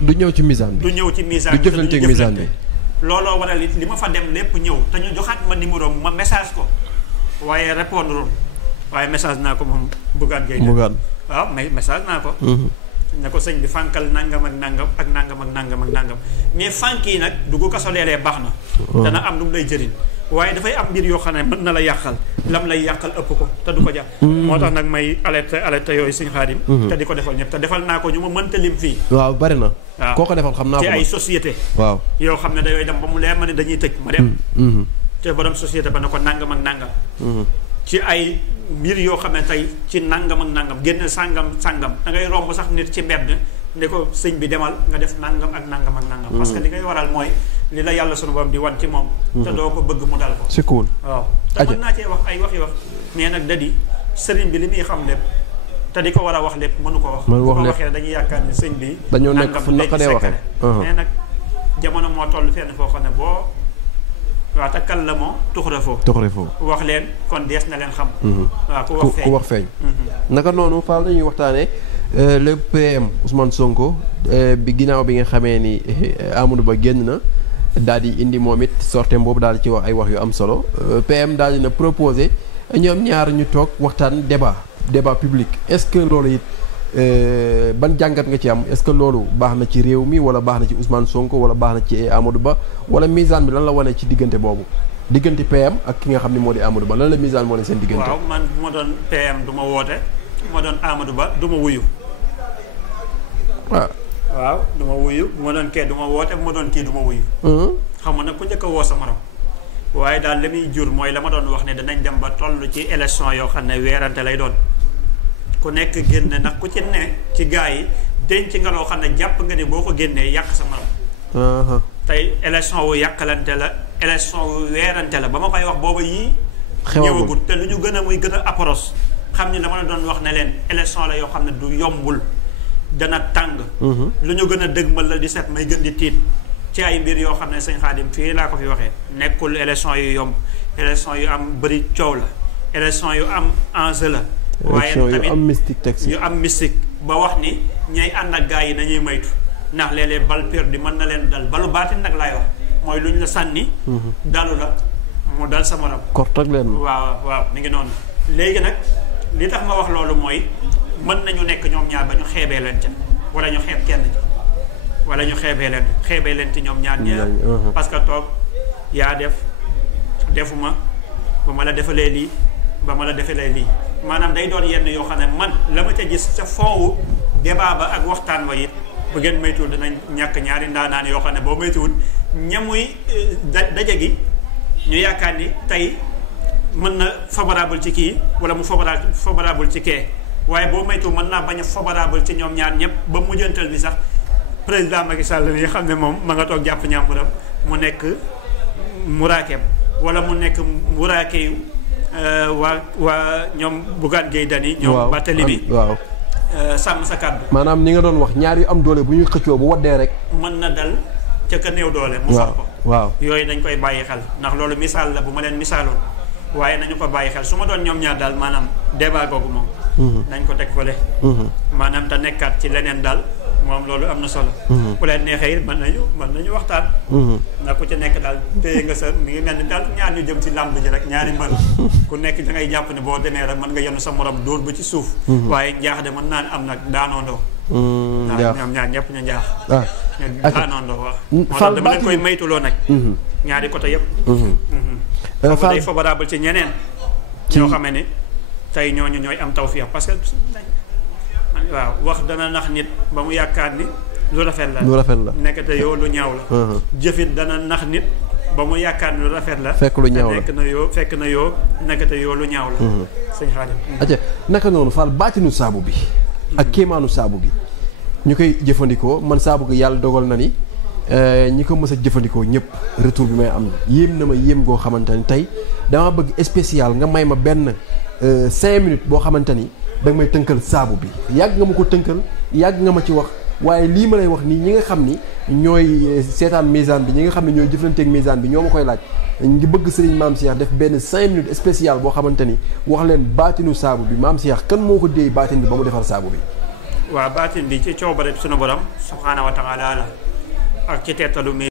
du ñëw ci misaan bi. du ñëw ci misaan bi du jëflanteeg misaan bi. looloo waral it li ma fa dem lépp ñëw te ñu joxaat ma numéro ma message ko waaye répondre waaye message naa ko moom Bougane Gueye. waaw mais message naa ko. ne ko sëñ bi fànkal nangam ak nangam ak nangam ak nangam ak nangam mais fànk yi nag dugg kaso léeg-léeg baax na. dana am lu mu lay jëriñ. waaye dafay am mbir yoo xam ne mën na la yàqal lam lay yàqal ëpp ko te du ko jàpp. moo tax nag may alerte yooyu Sëñ Xaadim. te di ko defal ñëpp te defal naa ko ñu ma mënta lim fii. waaw bari na. waaw koo ko defal xam naa ko ci ay société. waaw yoo xam ne dayooy dem ba mu leer ma ne dañuy tëj ma dem. te borom société ba ne ko nangam ak nangam. ci ay mbir yoo xam ne tey ci nangam ak nangam génn sangam da ngay romb sax nit ci mbedd ne ko sëñ bi demal nga def nangam ak nangam ak nangam. parce que li ngay waral mooy li la yàlla sunu borom di wan ci moom. te doo ko bëgg mu dal ko. c'est cool. waaw te mën naa cee wax ay wax mais nag da di sëriñ bi li muy xam lépp te di ko war a wax lépp mënu ko wax. mënu wax lépp waxee dañuy yaakaar ne sëñ bi. dañoo nekk fu naqaree waxee mais nag jamono moo toll fenn foo xam ne boo. waaw te kal la moo tuxurefoo wax leen kon dees na leen xam. waaw ku wax feeñ. naka noonu Fall dañuy waxtaanee le PM Ousmane Sonko bi ginnaaw bi nga xamee ni Amadou Ba génn na daal di indi moom it sorteem boobu daal di ci wax ay wax yu am solo PM daal di na proposé ñoom ñaar ñu toog waxtaan débat public est-ce que loolu it ban jàngat nga ci am est-ce que loolu baax na ci réew mi wala baax na ci Ousmane Sonko wala baax na ci Amadou Ba wala misaan bi lan la wane ci diggante boobu diggante PM ak ki nga xam ne moo di Amadou Ba lan la misaan moo ne seen diggante. waaw man bu ma doon PM du ma woote bu ma doon Amadou Ba du ma wuyu. waaw du ma wuyu bu ma doon kee du ma woote bu ma doon kii du ma wuyu. xam nga nag ku njëkk a woo sa morom waaye daal li muy jur mooy la ma doon wax ne danañ dem ba toll ci élection yoo xam ne weerante lay doon. ku nekk génne nag ku ci ne ci gaa yi denc nga loo xam ne jàpp nga ni boo ko génnee yàq sa morom. tey élection wu yàqalante la élection wu weerante la ba ma koy wax booba yii. ñëwagul te lu ñu gën a muy gën a approche xam ni dama la doon wax ne leen élection la yoo xam ne du yombul dana tàng. lu ñu gën a dëgmal la di set may gën di tiit ci ay mbir yoo xam ne sëñ Xaadim fii laa ko fi waxee nekkul élection yu yomb élection yu am bëri coow la élection yu am enjeu la. waaye tamit yu am mystique taxi yu am mystique ba wax ni ñay ànd ak gaa yi nañuy maytu ndax léeg-léeg bal perdu mën na leen dal balu baatin nag laay wax mooy lu ñu la sànni. dalu la mu dal sa morom. kort ak leen. waaw mi ngi noonu. léegi nag li tax ma wax loolu mooy mën nañu nekk ñoom ñaar ba ñu xeebee leen ca wala ñu xeeb kenn ca wala ñu xeebee leen ci ñoom ñaar ñaar. parce que toog yaa defuma ba ma la defalee lii ba ma la defalee lii. maanaam day doon yenn yoo xam ne man la ma ca gis ca foowu débat ba ak waxtaan wa it bu ngeen maytuwul danañ ñàkk ñaari ndaanaan yoo xam ne boo maytuwul ñamuy daje gi ñu yaakaar ni tey mën na favorable ci kii wala mu favorable ci kee waaye boo maytuwul mën naa bañ a favorable ci ñoom ñaar ñëpp ba mujjantal bi sax président Macky Sall yi xam ne moom ma nga toog jàpp ñàmburam mu nekk muraakeem wala mu nekk muraakeyu waa ñoom Bougane Gueye Dany ñoom Barthélémy waaw sàmm sa kàddu maanaam ni nga doon wax ñaar yu am doole bu ñuy xëccoo bu waddee rek mën na dal ca ka néew doole mu far ko waaw yooyu dañ koy bàyyi xel ndax loolu misaal la bu ma leen misaaloon waaye nañu ko bàyyi xel su ma doon ñoom ñaar daal maanaam débat googu moom nañ ko teg fële maanaam te nekkaat ci leneen daal moom loolu am na solo bu leen neexee it mën nañu waxtaan ndax ku ci nekk daal téye nga sa mi ngi mel ni daal ñaar ñu jëm ci làmb ji rek ñaari mbër ku nekk da ngay jàpp ne boo demee rek mën nga yenu sa morom dóor ba ci suuf waaye njaax de mën naa am nag daanoondoo waaw ñoom ñaar ñëpp ñu njaax ñu daanoondoo waaw moo tax dama leen koy maytuloo nag ñaari côté yëpp foofu day favorable ci ñeneen ñoo xamee ni tey ñooñu ñooy am tawfiix parce que waaw wax dana nax nit ba mu yaakaar ni lu rafet la nekkate yoo lu ñaaw la jëfit dana nax nit ba mu yaakaar ni lu rafet la fekk lu ñaaw la fekk na yoo nekkate yoo lu ñaaw la sëñ Xaadim aca naka noonu Fall baatinu saabu bi ak kéemaanu saabu bi ñu koy jëfandikoo man saabu gi yàlla dogal na ni ñi ko mës a jëfandikoo ñëpp retour bi may am yéem na ma yéem goo xamante ni tey dama bëgg spécial nga may ma benn 5 minutes boo xamante ni da nga may tënkal saabu bi yàgg nga ma ko tënkal yàgg nga ma ci wax waaye lii ma lay wax nii ñi nga xam ni ñooy seetaan misaan bi ñi nga xam ne ñooy jëflanteeg misaan bi ñoo ma koy laaj ngi bëgg Serigne Mame Cheikh def benn 5 minutes spécial boo xamante ni wax leen baatinu saabu bi Mame Cheikh kan moo ko déey baatin bi ba mu defar saabu bi waa baatin bi ci coobare sunu borom subhaanahu wa taala la ak ci tettalu mi